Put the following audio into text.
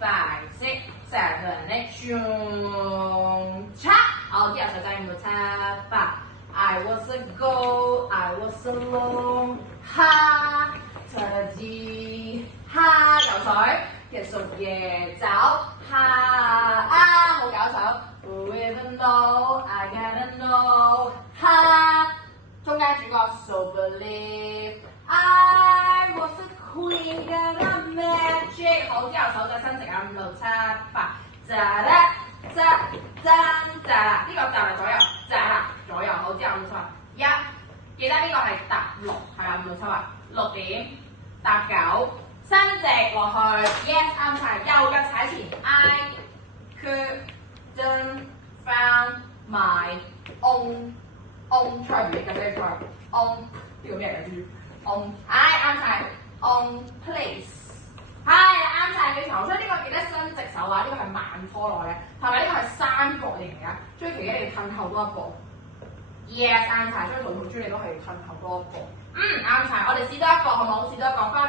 5, 6, 7, 8, 9. 好，第二首再冇插法。I was a goal, I was alone. 哈，唱得字，哈游水，日熟夜走，哈啊冇搞手。Who even know? I gotta know. 哈，中間主角 So believe I was a queen, got a magic。好，之後手仔伸直啊，5、6、7、8，咋啦咋咋啦，呢個就係左右，咋啦左右。好，之後5、6、7、8，記得呢個係踏6，係啦，5、6、7、8，6點踏9，伸直落去 ，yes 啱晒，右腳踩前 ，I couldn't found my own 出嚟嘅呢個 on 呢個咩嚟嘅？on 啱晒 on place。係啱晒嘅頭，所以呢個記得伸直手啊！呢個係慢拖落嘅，同埋呢個係三角形嚟㗎，最奇嘅你褪後多一步。Yes 啱晒，所以做好豬你都係褪後多一步。啱晒，我哋試多一個好冇？試多一個，翻